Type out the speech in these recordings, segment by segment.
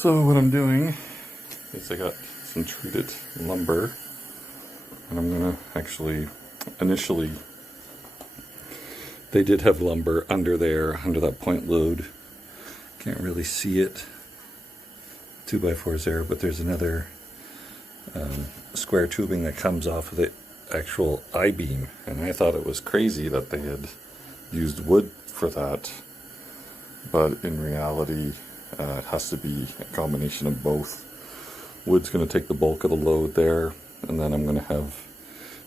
So what I'm doing is I got some treated lumber, and I'm gonna actually, initially, they did have lumber under there, under that point load. Can't really see it. 2x4s there, but there's another square tubing that comes off of the actual I-beam, and I thought it was crazy that they had used wood for that, but in reality it has to be a combination of both. Wood's going to take the bulk of the load there, and then I'm going to have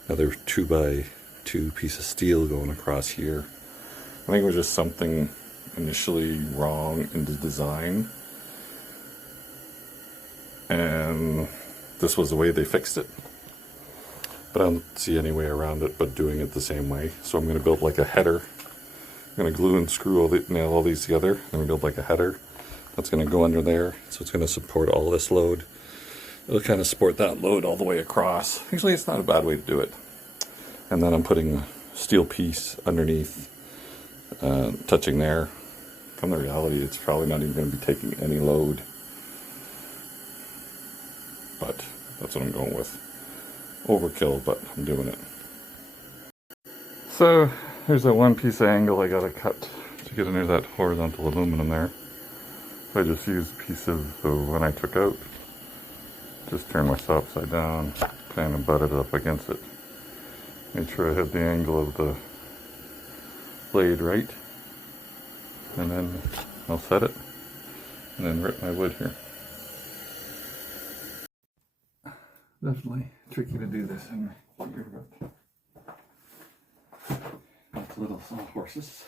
another 2x2 piece of steel going across here. I think it was just something initially wrong in the design, and this was the way they fixed it. But I don't see any way around it but doing it the same way. So I'm going to build like a header. I'm going to glue and screw nail all these together. I'm going to build like a header that's going to go under there. So it's going to support all this load. It'll kind of support that load all the way across. Actually, it's not a bad way to do it. And then I'm putting a steel piece underneath, touching there. From the reality, it's probably not even going to be taking any load. But that's what I'm going with. Overkill, but I'm doing it. So there's that one piece of angle I gotta cut to get under that horizontal aluminum there. So I just used pieces of when I took out, just turned my saw upside down, kind of butted it up against it. Made sure I had the angle of the blade right, and then I'll set it, and then rip my wood here. Definitely tricky to do this in Europe. With little sawhorses.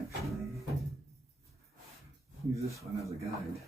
Actually, use this one as a guide.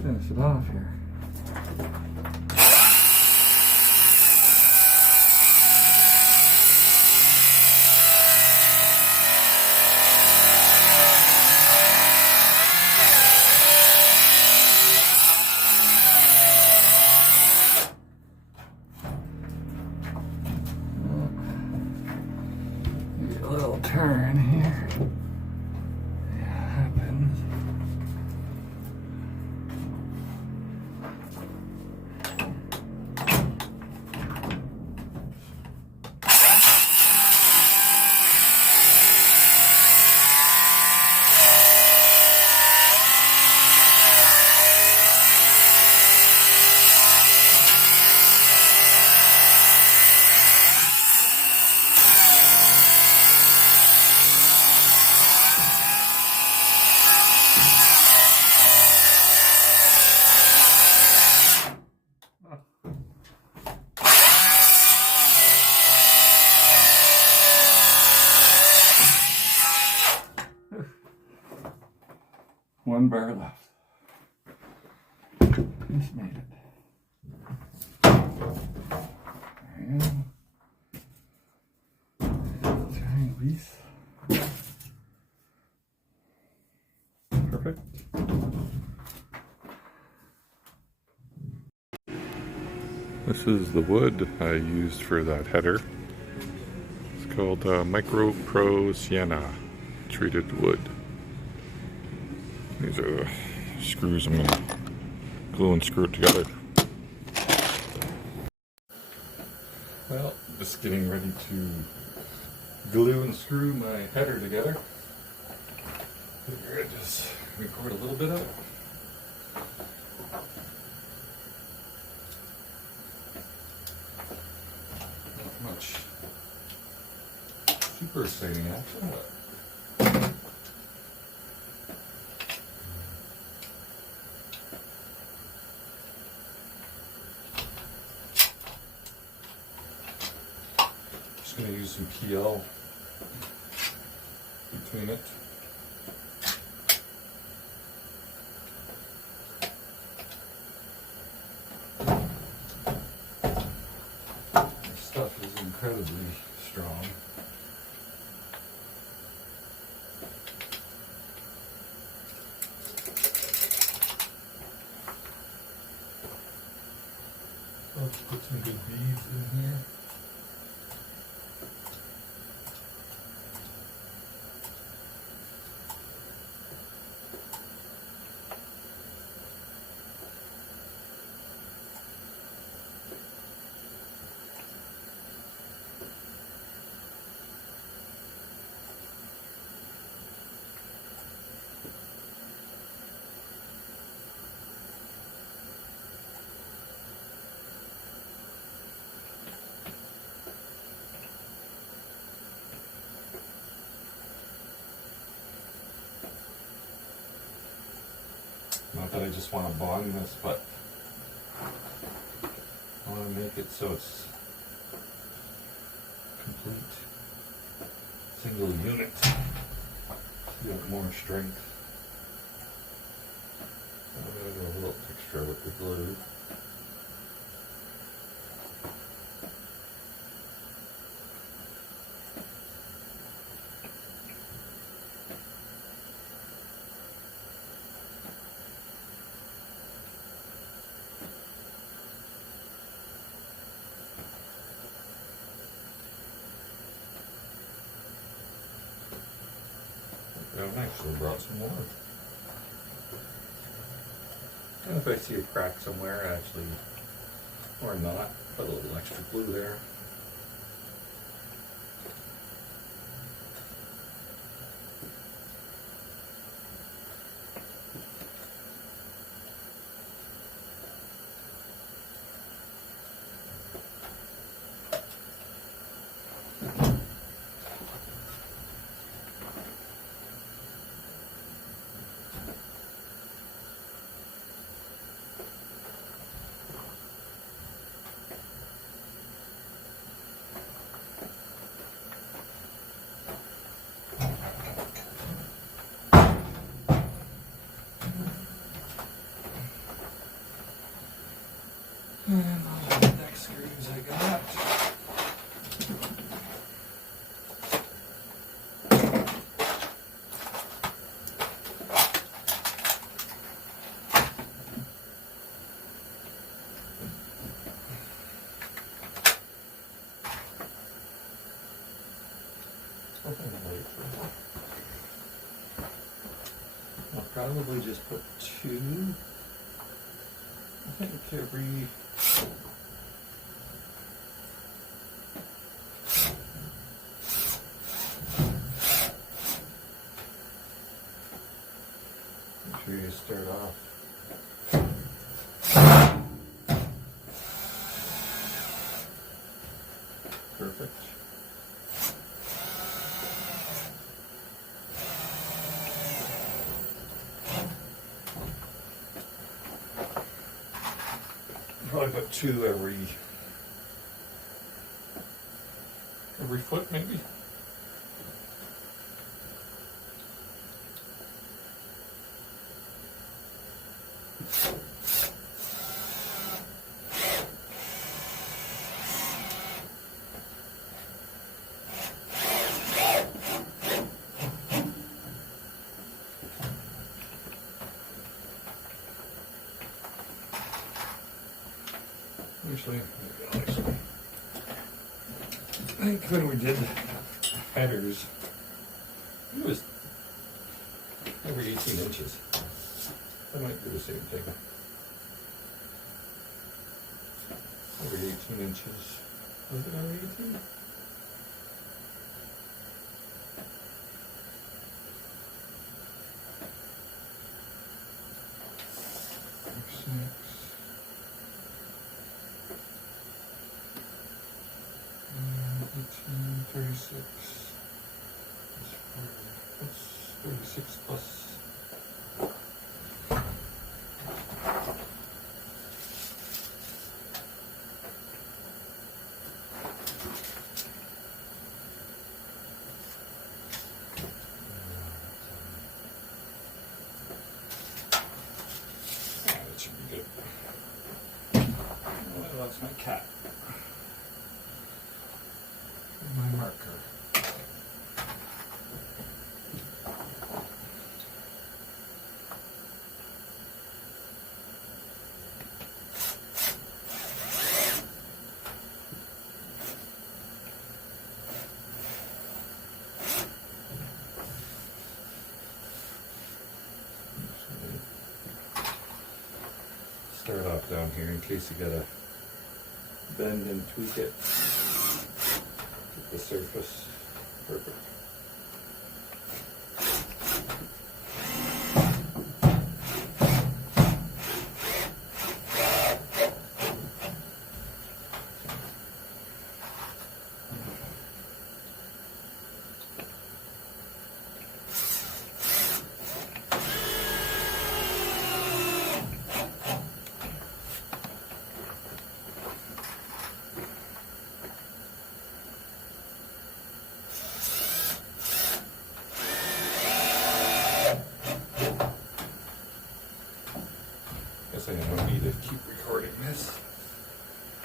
finish it off here. Get a little turn here. Yeah, happens. One bar left. Just made it. And try and release. Perfect. This is the wood I used for that header. It's called MicroPro Sienna treated wood. These are the screws I'm going to glue and screw it together. Well, just getting ready to glue and screw my header together. Figure I'd just record a little bit of it. Not much super exciting action, but just going to use some PL between it. This stuff is incredibly strong. Let's put some good beads in here. Not that I just want to bond this, but I want to make it so it's complete single unit. You have more strength. I'm going to do a little extra with the glue. I've actually brought some more. And if I see a crack somewhere, actually, or not, put a little extra glue there. probably just put 2. I think every make sure you start off. Perfect. Probably put 2 every foot, maybe. Actually, I think when we did headers, it was every 18 inches. I might do the same thing. Every 18 inches. Was it every 18? That's 36 plus. That should be good. Oh, that's my cat. My marker. Start off down here in case you gotta bend and tweak it. Get the surface perfect. I don't need to keep recording this.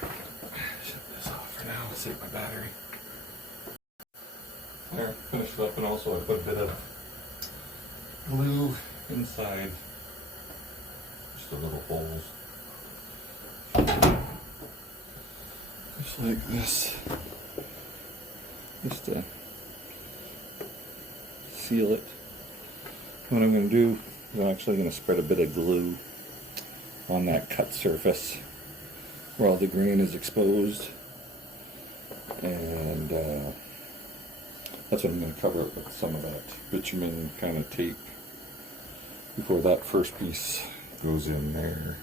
Shut this off for now, save my battery. There, finished it up, and also I put a bit of glue inside just the little holes. Just like this. Just to seal it. What I'm going to do is I'm actually going to spread a bit of glue on that cut surface where all the grain is exposed, and that's what I'm going to cover it with, some of that bitumen kind of tape before that first piece goes in there.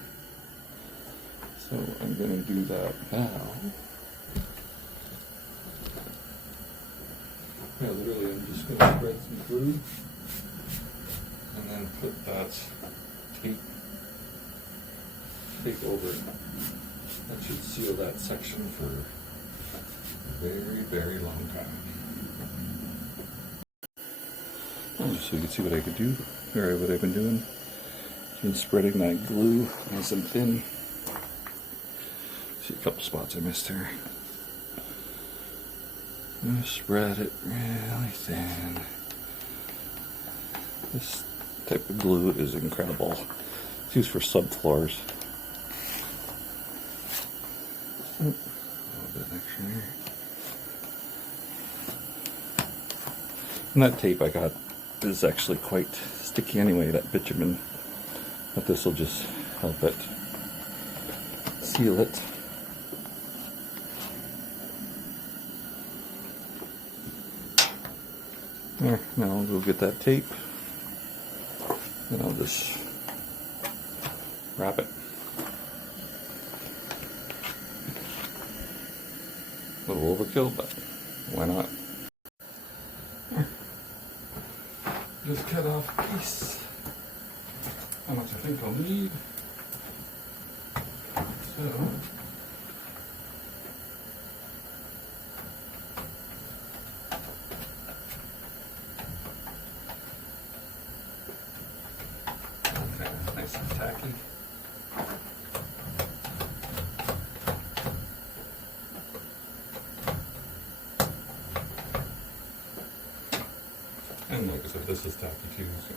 So I'm going to do that now. Yeah, literally I'm just going to spread some glue and then put that tape over it. That should seal that section for a very, very long time. Just so you can see what I could do, or what I've been doing. I've been spreading that glue nice and thin. See a couple spots I missed here. Just spread it really thin. This type of glue is incredible. It's used for subfloors. A little bit extra here. And that tape I got is actually quite sticky anyway, that bitumen, but this will just help it seal it. There, now we'll get that tape, and I'll just wrap it. A little overkill, but why not? Just cut off a piece. How much I think I'll need. So, okay, nice and tacky. And like I said, this is tacky too, so.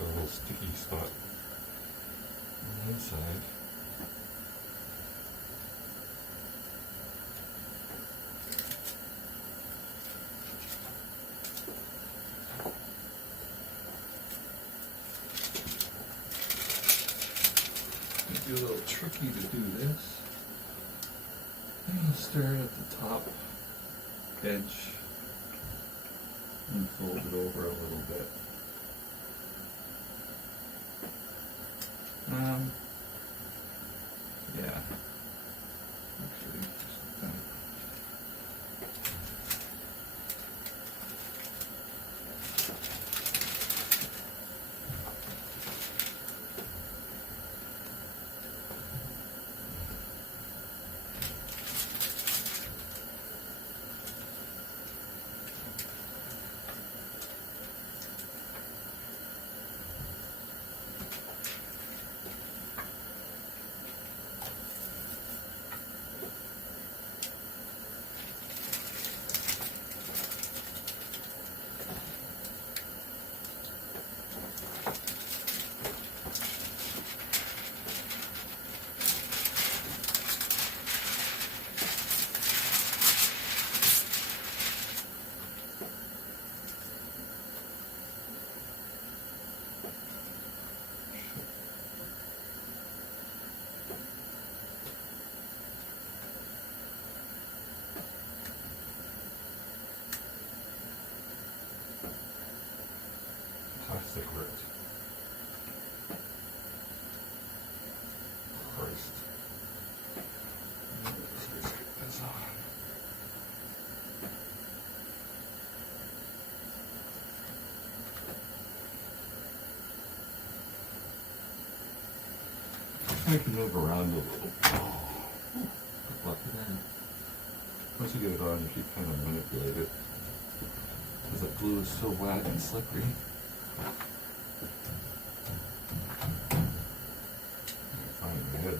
A little sticky spot on the inside. It'd be a little tricky to do this. And I'll start at the top edge and fold it over a little bit. Yeah. Actually, just that. Plastic ripped. Christ. Let's just get this on. I can move around a little. Oh, good luck with that. Once you get it on, you keep kind of manipulate it, because the glue is so wet and slippery. Find the edge.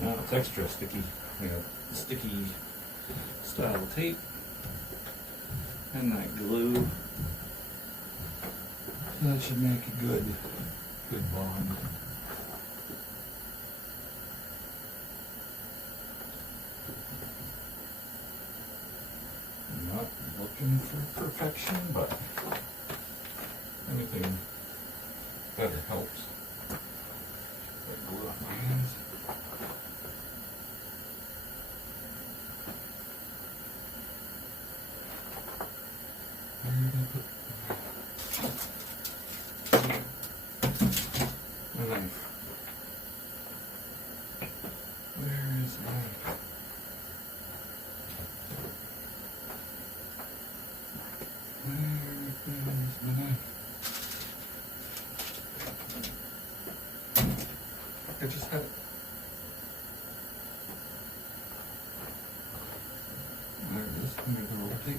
Now it's extra sticky. We got sticky style tape and that glue. So that should make a good bond. I'm not looking for perfection, but anything better helps. Get glue off my hands. A knife. Where I just had it. There it is. I'm going to rotate.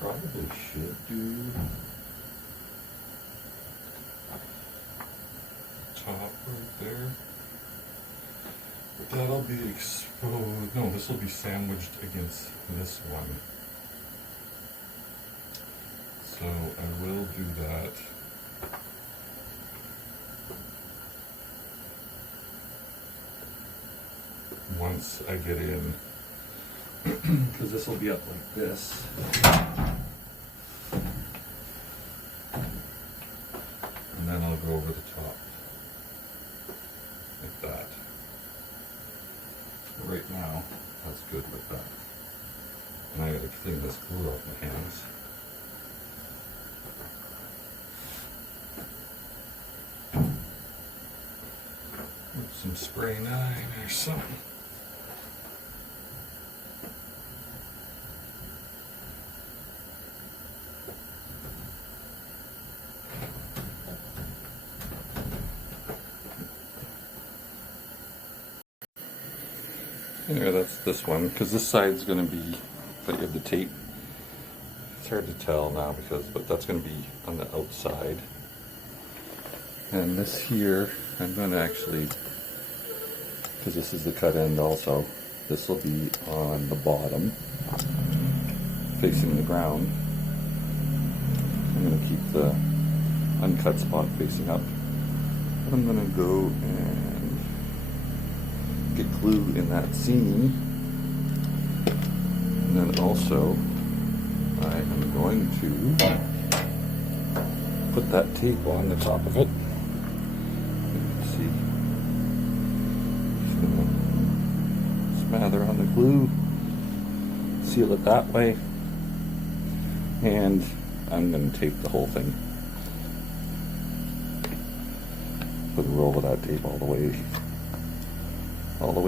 Probably should do top right there. But that'll be exposed. No, this will be sandwiched against this one. So I will do that. Once I get in, because this will be up like this. And then I'll go over the top, like that. Right now, that's good like that. And I gotta clean this glue off my hands. With some spray 9 or something. Yeah, that's this one, because this side's going to be, but you have the tape. It's hard to tell now but that's going to be on the outside. And this here, I'm going to actually, because this is the cut end also, this will be on the bottom, facing the ground. I'm going to keep the uncut spot facing up. I'm going to go and get glue in that seam, and then also I am going to put that tape on the top of it. You can see, just gonna smother on the glue, seal it that way, and I'm going to tape the whole thing. Put a roll of that tape all the way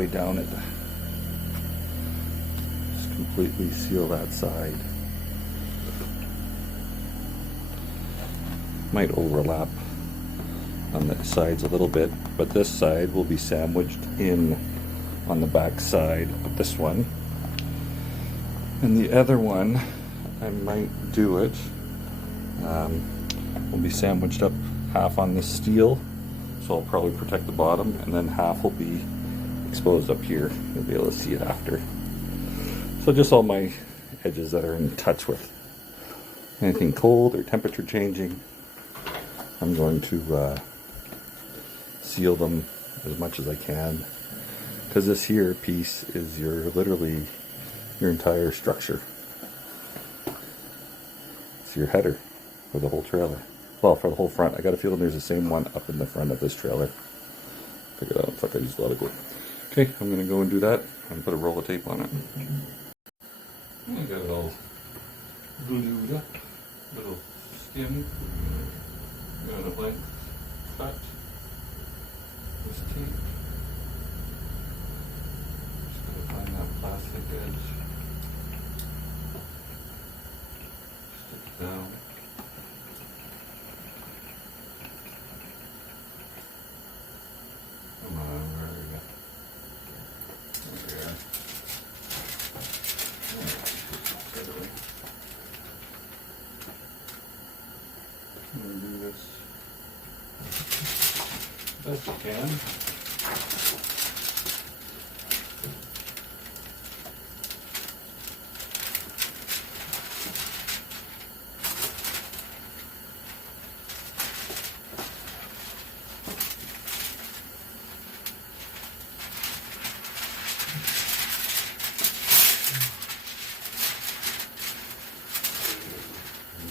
down it. Just completely seal that side. Might overlap on the sides a little bit, but this side will be sandwiched in on the back side of this one. And the other one, I might do it, will be sandwiched up half on this steel, so I'll probably protect the bottom, and then half will be exposed up here. You'll be able to see it after. So just all my edges that are in touch with anything cold or temperature changing, I'm going to seal them as much as I can, because this here piece is literally your entire structure. It's your header for the whole trailer. Well, for the whole front. I got a feeling there's the same one up in the front of this trailer. Figure it out. Fuck, I used a lot of glue. Okay, I'm going to go and do that and put a roll of tape on it. I got it all glued up. Little skin. Got a blank cut. This tape. Just got to find that plastic edge. Stick it down. Come on, where are we? There we are. I'm going to do this best I can.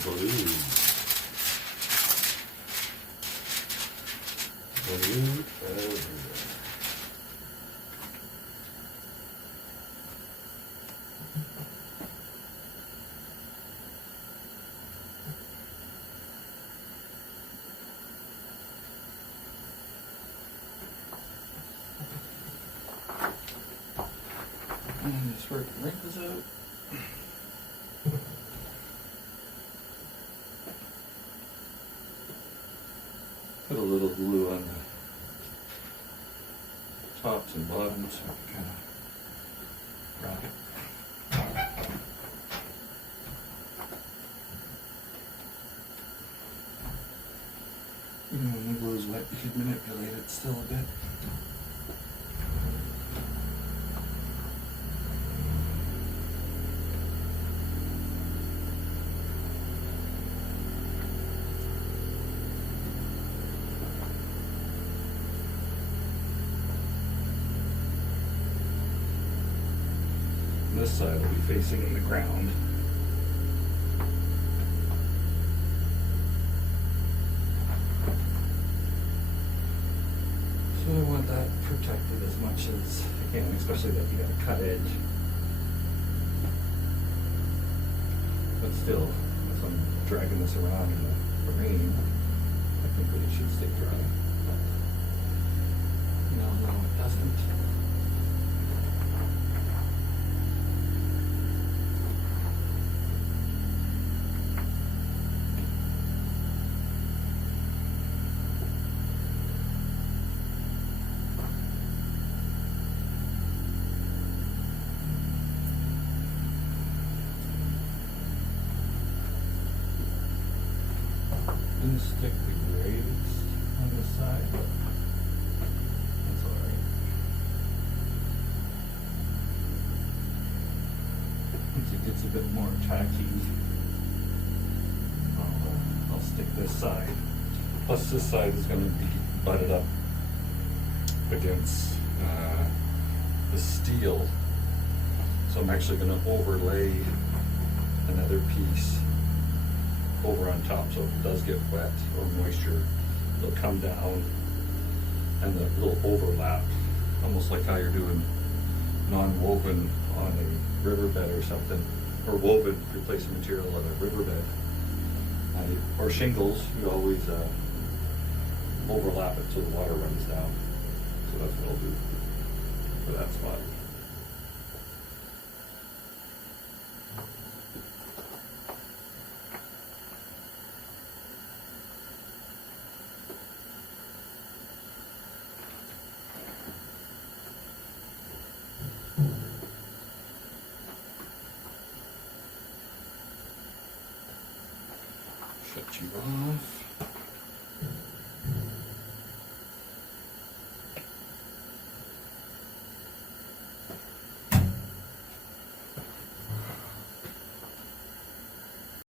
Blue. And just work the wrinkles out. Put a little glue on the tops and bottoms so we can kind of rock it. Even when the glue is wet, you should manipulate it still a bit. This side will be facing the ground. So I want that protected as much as I can, especially that you got a cut edge. But still, as I'm dragging this around in the rain, I think that it should stay dry. No, it doesn't. Didn't stick the greatest on this side, but that's alright. Once it gets a bit more tacky, I'll stick this side. Plus this side is going to be butted up against the steel. So I'm actually going to overlay another piece over on top, so if it does get wet or moisture, it'll come down and the little overlap, almost like how you're doing non-woven on a riverbed or something, or woven replacing material on a riverbed, or shingles. You always overlap it so the water runs down. So that's what I'll do for that spot. Shut you off.